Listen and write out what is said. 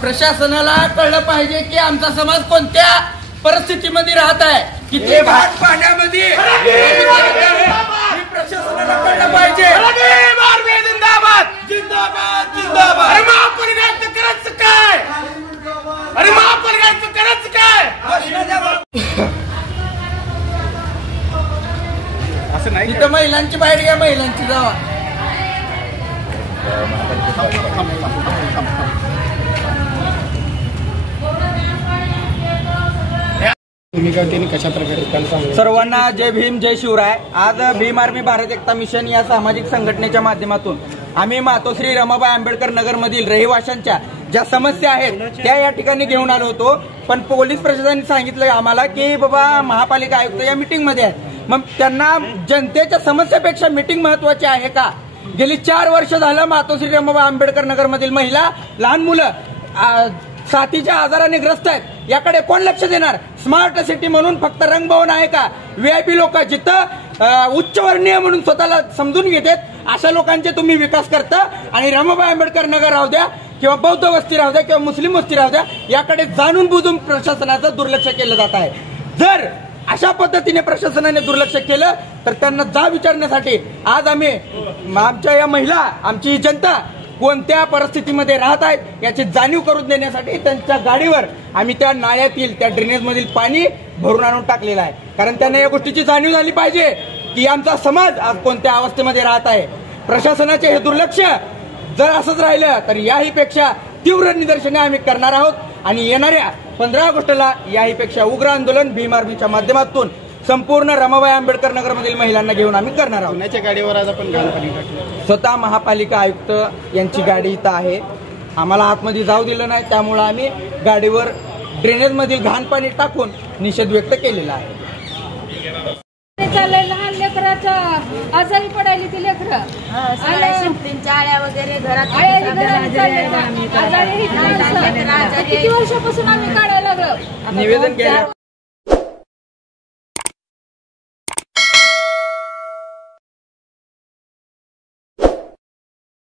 प्रशासनाला कळलं पाहिजे की आमचा समाज कोणत्या परिस्थितीमध्ये राहत आहे, किती घाट पाण्यामध्ये प्रशासनाला कळलं पाहिजे। जिंदाबाद जिंदाबाद जिंदाबाद। अरे महापालिकांचं करायचं काय? अरे महापालिकांचं करायचं काय? असं नाही, तिथं महिलांची बाहेर घ्या, महिलांची जावा। कशा प्रकारे सर्वांना जय भीम जय शिवराय। आज भीम आर्मी भारत एकता मिशन या सामाजिक संघटनेच्या माध्यमातून आम्ही मातोश्री रमाबाई आंबेडकर नगर मधील रहिवाशांच्या ज्या समस्या आहेत त्या या ठिकाणी घेऊन आलो होतो। पण पोलीस प्रशासनाने सांगितलं आम्हाला की बाबा महापालिका आयुक्त या मीटिंग मध्ये आहेत। मग त्यांना जनतेच्या समस्यापेक्षा मीटिंग महत्वाची आहे का? गेली 4 वर्ष झालं मातोश्री रमाबाई आंबेडकर नगर मधील महिला, लहान मुलं साथीच्या आजाराने ग्रस्त आहेत, याकडे कोण लक्ष देणार? स्मार्ट सिटी म्हणून फक्त रंगभवन आहे का? व्हीआयपी लोक जिथं उच्चवर्णीय म्हणून स्वतःला समजून घेतात अशा लोकांचे तुम्ही विकास करता आणि रमाबाई आंबेडकर नगर राहू द्या किंवा बौद्ध वस्ती राहू द्या किंवा मुस्लिम वस्ती राहू द्या, याकडे जाणून बुजून प्रशासनाचं दुर्लक्ष केलं जात आहे। जर अशा पद्धतीने प्रशासनाने दुर्लक्ष केलं तर त्यांना जा विचारण्यासाठी आज आम्ही आमच्या या महिला, आमची जनता कोणत्या परिस्थितीमध्ये राहत आहेत याची जाणीव करून देण्यासाठी त्यांच्या गाडीवर आम्ही त्या नाळ्यातील, त्या ड्रेनेज मधील पाणी भरून आणून टाकलेलं आहे। कारण त्यांना या गोष्टीची जाणीव झाली पाहिजे की आमचा समाज आज कोणत्या अवस्थेमध्ये राहत आहे। प्रशासनाचे हे दुर्लक्ष जर असंच राहिलं तर याही पेक्षा तीव्र निदर्शने आम्ही करणार आहोत आणि येणाऱ्या 15 ऑगस्टला याहीपेक्षा उग्र आंदोलन भीम आर्मीच्या माध्यमातून संपूर्ण रमाबाई आंबेडकर नगर मधील महिलांना घेऊन आम्ही करणार आहोत। पुण्याच्या गाडीवर आज आपण घाणपाणी टाकलं। स्वतः महापालिका आयुक्त यांची गाडी इथं आहे, आम्हाला आतमध्ये जाऊ दिलं नाही, त्यामुळे आम्ही गाडीवर ड्रेनेज मधील घाण पाणी टाकून निषेध व्यक्त केलेला आहे। लहान लेकराच्या आजारी पडायली ती लेकरं आळ्या वगैरे घरात किती वर्षापासून आम्ही काढायला लागलो, निवेदन केलं।